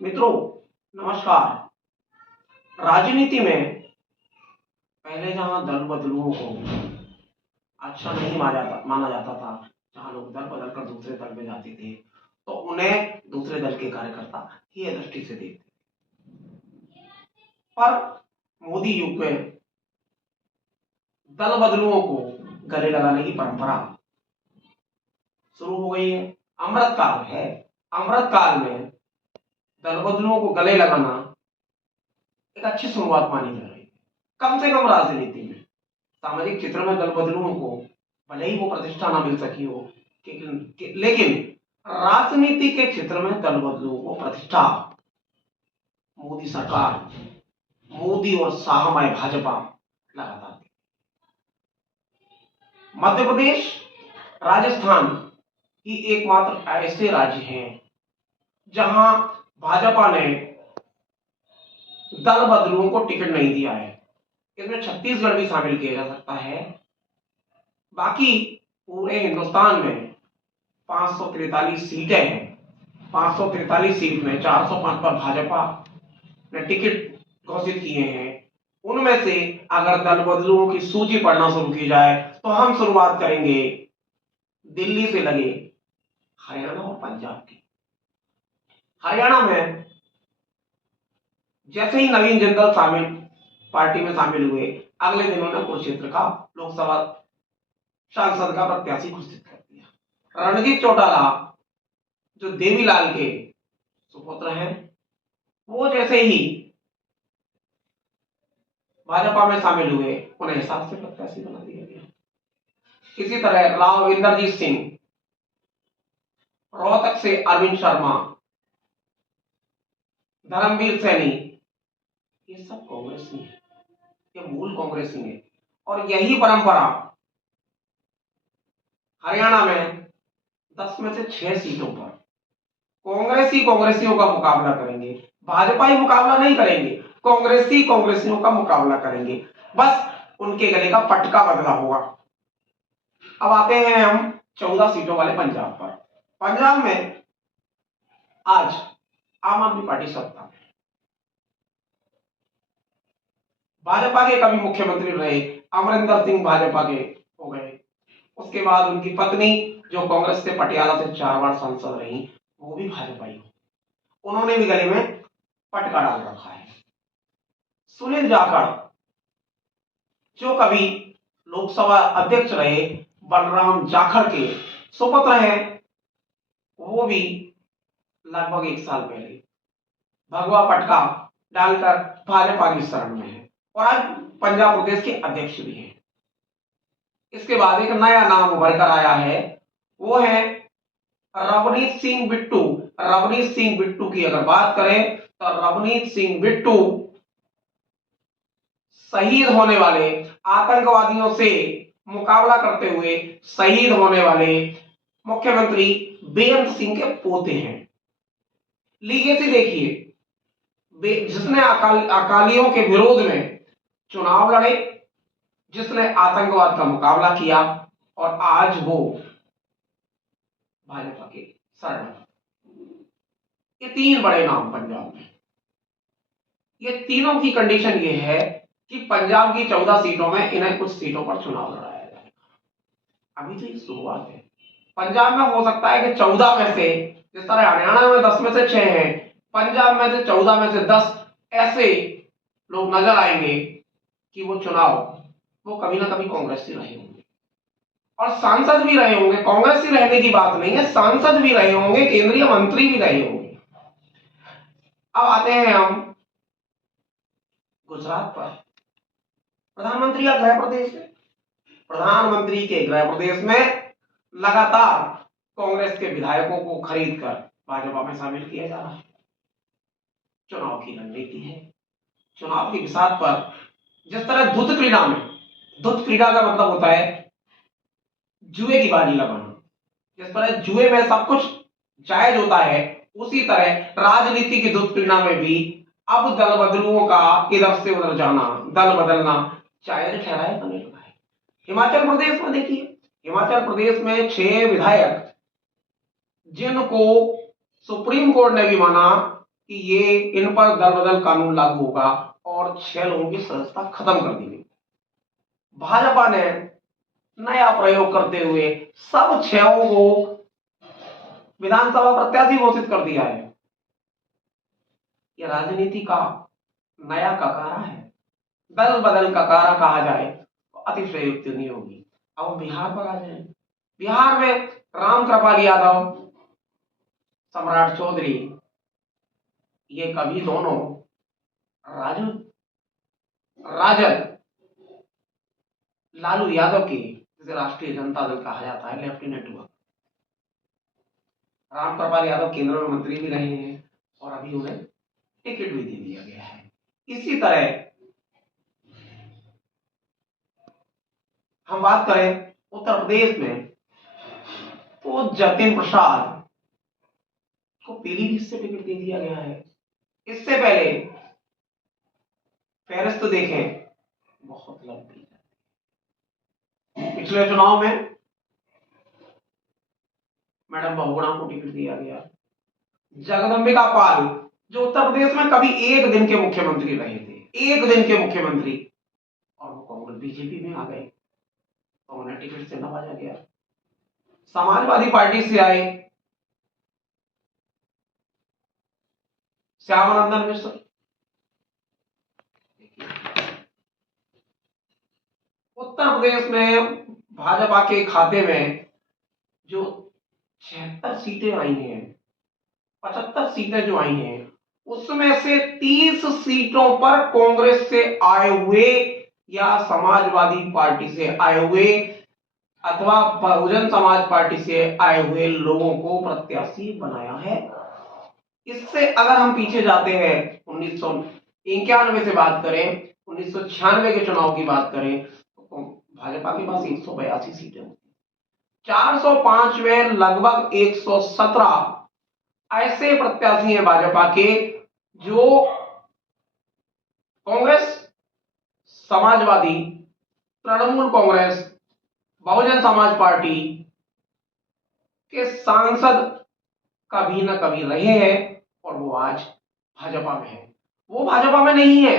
मित्रों, नमस्कार। राजनीति में पहले जहां दल बदलुओं को अच्छा नहीं माना जाता था, जहां लोग दल बदल कर दूसरे दल में जाते थे, तो उन्हें दूसरे दल के कार्यकर्ता ही दृष्टि से देखते। पर मोदी युग में दल बदलुओं को गले लगाने की परंपरा शुरू हो गई है। अमृतकाल है। अमृतकाल में दल बदलुओं को गले लगाना एक अच्छी शुरुआत मानी जा रही है। कम से कम राजनीति में, सामाजिक क्षेत्र में दल बदलुओं को भले ही वो प्रतिष्ठा ना मिल सकी हो, लेकिन राजनीति के क्षेत्र में दल बदलुओं को प्रतिष्ठा मोदी सरकार, मोदी और शाहमय भाजपा लगातार दी। मध्य प्रदेश, राजस्थान ही एकमात्र ऐसे राज्य हैं जहां भाजपा ने दल बदलुओं को टिकट नहीं दिया है। इसमें छत्तीसगढ़ भी शामिल किया जा सकता है। बाकी पूरे हिंदुस्तान में 543 सीटें हैं। 543 सीट में 405 पर भाजपा ने टिकट घोषित किए हैं। उनमें से अगर दल बदलुओं की सूची पढ़ना शुरू की जाए तो हम शुरुआत करेंगे दिल्ली से लगे हरियाणा और पंजाब की। हरियाणा में जैसे ही नवीन जिंदल पार्टी में शामिल हुए, अगले दिनों ने कुरुक्षेत्र का लोकसभा सांसद का प्रत्याशी घोषित कर दिया। रणजीत चौटाला, जो देवीलाल के सुपुत्र हैं, वो जैसे ही भाजपा में शामिल हुए, उन्हें हिसाब से प्रत्याशी बना दिया गया। इसी तरह राव इंद्रजीत सिंह, रोहतक से अरविंद शर्मा, धर्मवीर सैनी, ये सब कांग्रेसी हैं। ये मूल कांग्रेसी हैं। और यही परंपरा हरियाणा में 10 में से 6 सीटों पर कांग्रेसियों का मुकाबला करेंगे। भाजपाई मुकाबला नहीं करेंगे, कांग्रेसियों का मुकाबला करेंगे। बस उनके गले का पटका बदला होगा। अब आते हैं हम 14 सीटों वाले पंजाब पर। पंजाब में आज आम आदमी पार्टी सत्ता में। भाजपा के कभी मुख्यमंत्री रहे अमरिंदर सिंह भाजपा के हो गए। उसके बाद उनकी पत्नी, जो कांग्रेस से पटियाला से 4 बार सांसद रही, वो भी भाजपाई हो। उन्होंने भी गले में पटका डाल रखा है। सुनील जाखड़, जो कभी लोकसभा अध्यक्ष रहे बलराम जाखड़ के सुपुत्र हैं, वो भी लगभग 1 साल पहले भगवा पटका डालकर भाजपा की शरण में है और आज पंजाब प्रदेश के अध्यक्ष भी हैं। इसके बाद एक नया नाम उभर कर आया है, वो है रवनीत सिंह बिट्टू। रवनीत सिंह बिट्टू की अगर बात करें तो रवनीत सिंह बिट्टू शहीद होने वाले, आतंकवादियों से मुकाबला करते हुए शहीद होने वाले मुख्यमंत्री बेअंत सिंह के पोते हैं। लीगेसी देखिए, जिसने अकालियों के विरोध में चुनाव लड़े, जिसने आतंकवाद का मुकाबला किया, और आज वो भाजपा के शरण। ये 3 बड़े नाम पंजाब में। ये तीनों की कंडीशन ये है कि पंजाब की 14 सीटों में इन्हें कुछ सीटों पर चुनाव लड़ाया जाएगा। अभी तो ये शुरुआत है। पंजाब में हो सकता है कि 14 में से, जिस तरह हरियाणा में 10 में से 6 हैं, पंजाब में से 14 में से 10 ऐसे लोग नजर आएंगे कि वो चुनाव वो कभी ना कभी कांग्रेसी रहे होंगे और सांसद भी रहे होंगे। कांग्रेसी रहने की बात नहीं है, सांसद भी रहे होंगे, केंद्रीय मंत्री भी रहे होंगे। अब आते हैं हम गुजरात पर। प्रधानमंत्री का गृह प्रदेश है। प्रधानमंत्री के गृह प्रदेश में लगातार कांग्रेस के विधायकों को खरीद कर भाजपा में शामिल किया जा रहा है। चुनाव की रणनीति है। चुनाव की बिसात पर जिस तरह धुत क्रीड़ा में, धुत क्रीड़ा का मतलब होता है जुए की बाजी लगाना, जिस तरह जुए में सब कुछ जायज होता है, उसी तरह राजनीति की धुत क्रीड़ा में भी अब दल बदलुओं का इधर से उधर जाना, दल बदलना जायज ठहराया जाने लगा है। हिमाचल प्रदेश में देखिए, हिमाचल प्रदेश में 6 विधायक, जिनको सुप्रीम कोर्ट ने भी माना कि ये इन पर दल बदल कानून लागू होगा और 6 लोगों की सदस्यता खत्म कर दी गई। भाजपा ने नया प्रयोग करते हुए सब 6 को विधानसभा प्रत्याशी घोषित कर दिया है। यह राजनीति का नया ककारा है। दल बदल ककारा कहा जाए तो अतिशयोक्ति नहीं होगी। अब हम बिहार पर आ जाए। बिहार में राम कृपाल यादव, सम्राट चौधरी, ये कभी दोनों राजद लालू यादव के, जिसे राष्ट्रीय जनता दल कहा जाता है, लेफ्टिनेंट हुआ। राम कृपाल यादव केंद्र में मंत्री भी रहे हैं और अभी उन्हें टिकट भी दे दिया गया है। इसी तरह हम बात करें उत्तर प्रदेश में तो जतिन प्रसाद को पीलीभीत से टिकट दे दिया गया है। इससे पहले फहरिस्त देखें, बहुत लंबी। पिछले चुनाव में मैडम बहुगुणा को टिकट दिया गया। जगदंबिका पाल, जो उत्तर प्रदेश में कभी एक दिन के मुख्यमंत्री रहे थे, एक दिन के मुख्यमंत्री, और वो कांग्रेस बीजेपी में आ गए तो उन्हें टिकट से नवाजा गया। समाजवादी पार्टी से आए श्यामानंदन मिश्र, उत्तर प्रदेश में भाजपा के खाते में जो 76 सीटें आई हैं, 75 सीटें जो आई हैं, उसमें से 30 सीटों पर कांग्रेस से आए हुए या समाजवादी पार्टी से आए हुए अथवा बहुजन समाज पार्टी से आए हुए लोगों को प्रत्याशी बनाया है। इससे अगर हम पीछे जाते हैं, 1991 से बात करें, 1996 के चुनाव की बात करें तो भाजपा के पास 182 सीटें होती, 405 में लगभग 117 ऐसे प्रत्याशी हैं भाजपा के जो कांग्रेस, समाजवादी, तृणमूल कांग्रेस, बहुजन समाज पार्टी के सांसद कभी ना कभी रहे हैं और वो आज भाजपा में है। वो भाजपा में नहीं है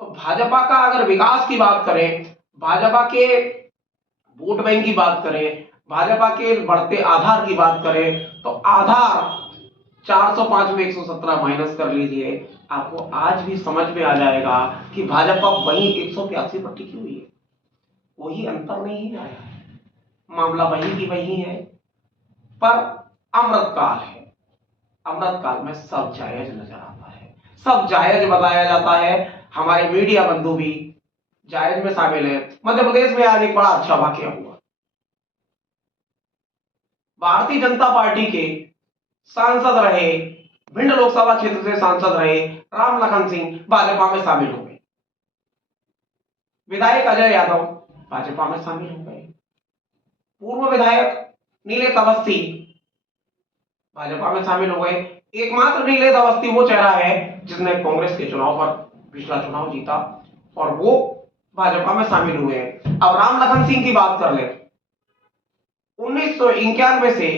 तो भाजपा का अगर विकास की बात करें, भाजपा के वोट बैंक की बात करें, भाजपा के बढ़ते आधार की बात करें तो आधार 405 में 117 माइनस कर लीजिए, आपको आज भी समझ में आ जाएगा कि भाजपा वही 182 पर टिकी हुई है। कोई अंतर नहीं आया, मामला वही की वही है। पर अमृतकाल है, अमृतकाल में सब जायज नजर आता है, सब जायज बताया जाता है। हमारे मीडिया बंधु भी जायज में शामिल है। मध्य प्रदेश में आज एक बड़ा अच्छा वाकया हुआ। भारतीय जनता पार्टी के सांसद रहे, भिंड लोकसभा क्षेत्र से सांसद रहे राम लखन सिंह भाजपा में शामिल हो गए। विधायक अजय यादव भाजपा में शामिल हो गए। पूर्व विधायक नीलेश अवस्थी भाजपा में शामिल हो गए। एकमात्र नीलेश अवस्थी वो चेहरा है जिसने कांग्रेस के चुनाव पर पिछला चुनाव जीता और वो भाजपा में शामिल हुए हैं। अब राम लखन सिंह की बात कर ले, 1991 से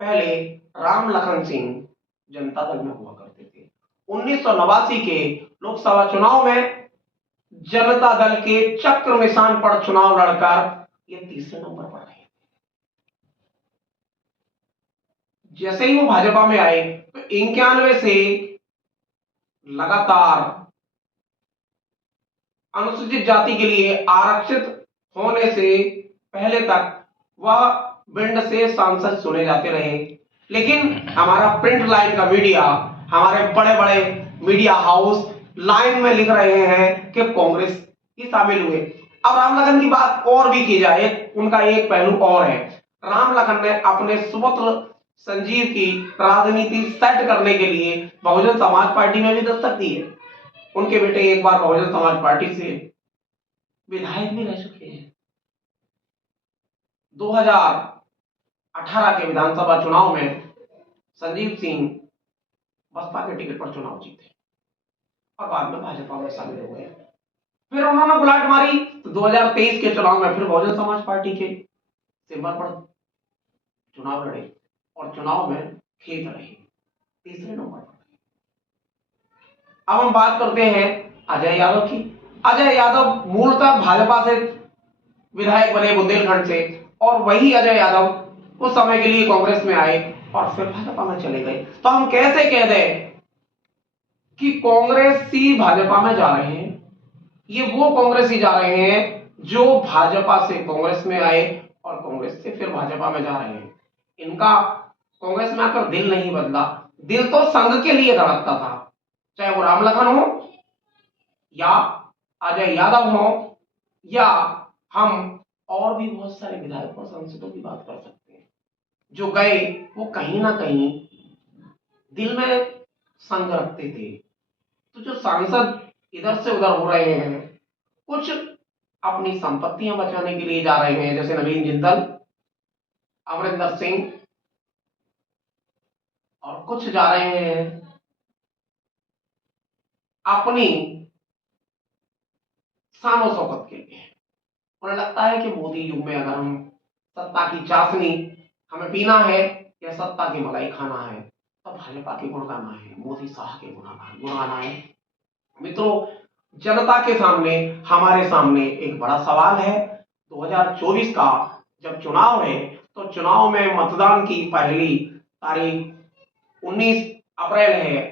पहले राम लखन सिंह जनता दल में हुआ करते थे। 1989 के लोकसभा चुनाव में जनता दल के चक्र निशान पर चुनाव लड़कर ये तीसरे नंबर पर रहे। जैसे ही वो भाजपा में आए तो 91 से लगातार अनुसूचित जाति के लिए आरक्षित होने से पहले तक वह भिंड से सांसद चुने जाते रहे। लेकिन हमारा प्रिंट लाइन का मीडिया, हमारे बड़े बड़े मीडिया हाउस लाइन में लिख रहे हैं कि कांग्रेस ही शामिल हुए। अब राम लखन की बात और भी की जाए, उनका एक पहलू और है। राम लखन ने अपने सुपुत्र संजीव की राजनीति सेट करने के लिए बहुजन समाज पार्टी में भी दस्तक दी है। उनके बेटे एक बार बहुजन समाज पार्टी से विधायक भी रह चुके हैं। 2018 के विधानसभा चुनाव में संजीव सिंह बसपा के टिकट पर चुनाव जीते और बाद में भाजपा में शामिल हो गए। फिर उन्होंने गुलाट मारी तो 2023 के चुनाव में फिर बहुजन समाज पार्टी के सिंबल पर चुनाव लड़े और चुनाव में खेत रहे, तीसरे नंबर पर। अब हम बात करते हैं अजय यादव की। अजय यादव मूलतः भाजपा से विधायक बने बुंदेलखंड से, और वही अजय यादव कुछ समय के लिए कांग्रेस में आए और फिर भाजपा में चले गए। तो हम कैसे कह दें कि कांग्रेसी भाजपा में जा रहे हैं? ये वो कांग्रेसी जा रहे हैं जो भाजपा से कांग्रेस में आए और कांग्रेस से फिर भाजपा में जा रहे हैं। इनका कांग्रेस में आकर दिल नहीं बदला, दिल तो संघ के लिए धड़कता था, चाहे वो राम लखन हो या अजय यादव हो या हम और भी बहुत सारे विधायकों सांसदों की बात कर सकते हैं जो गए, वो कहीं ना कहीं दिल में संग रखते थे। तो जो सांसद इधर से उधर हो रहे हैं, कुछ अपनी संपत्तियां बचाने के लिए जा रहे हैं, जैसे नवीन जिंदल, अमरिंदर सिंह, और कुछ जा रहे हैं अपनी शान शौकत के लिए। उन्हें लगता है कि मोदी युग में अगर हम सत्ता की चाशनी हमें पीना है या सत्ता की मलाई खाना है, तो भाजपा के गुण गाना है, मोदी शाह के गुण गाना है। मित्रों, जनता के सामने, हमारे सामने एक बड़ा सवाल है। 2024 का जब चुनाव है, तो चुनाव में मतदान की पहली तारीख 19 अप्रैल है।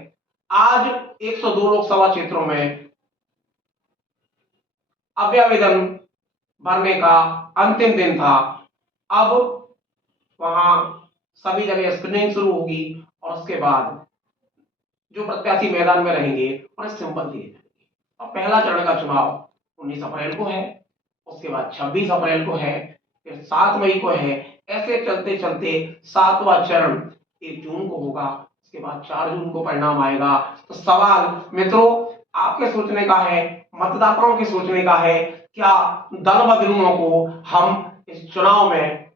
आज 102 लोकसभा क्षेत्रों में अभ्यावेदन भरने का अंतिम दिन था। अब वहां सभी जगह स्क्रीनिंग शुरू होगी और उसके बाद जो प्रत्याशी मैदान में रहेंगे उन्हें सिंपल दिए जाएंगे। और पहला चरण का चुनाव 19 अप्रैल को है, उसके बाद 26 अप्रैल को है, फिर 7 मई को है। ऐसे चलते चलते 7वां चरण 1 जून को होगा, उसके बाद 4 जून को परिणाम आएगा। तो सवाल मित्रों आपके सोचने का है, मतदाताओं के सोचने का है, क्या दल बदलुओं को हम इस चुनाव में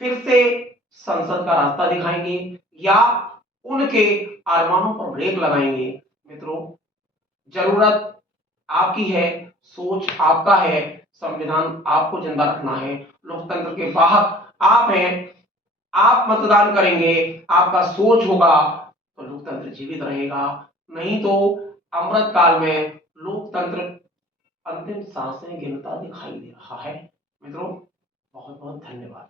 फिर से संसद का रास्ता दिखाएंगे या उनके अरमानों पर ब्रेक लगाएंगे? मित्रों, जरूरत आपकी है, सोच आपका है, संविधान आपको जिंदा रखना है, लोकतंत्र के वाहक आप हैं। आप मतदान करेंगे, आपका सोच होगा तो लोकतंत्र जीवित रहेगा, नहीं तो अमृत काल में लोकतंत्र अंतिम सांसें गिनता दिखाई दे रहा है। मित्रों, बहुत बहुत धन्यवाद।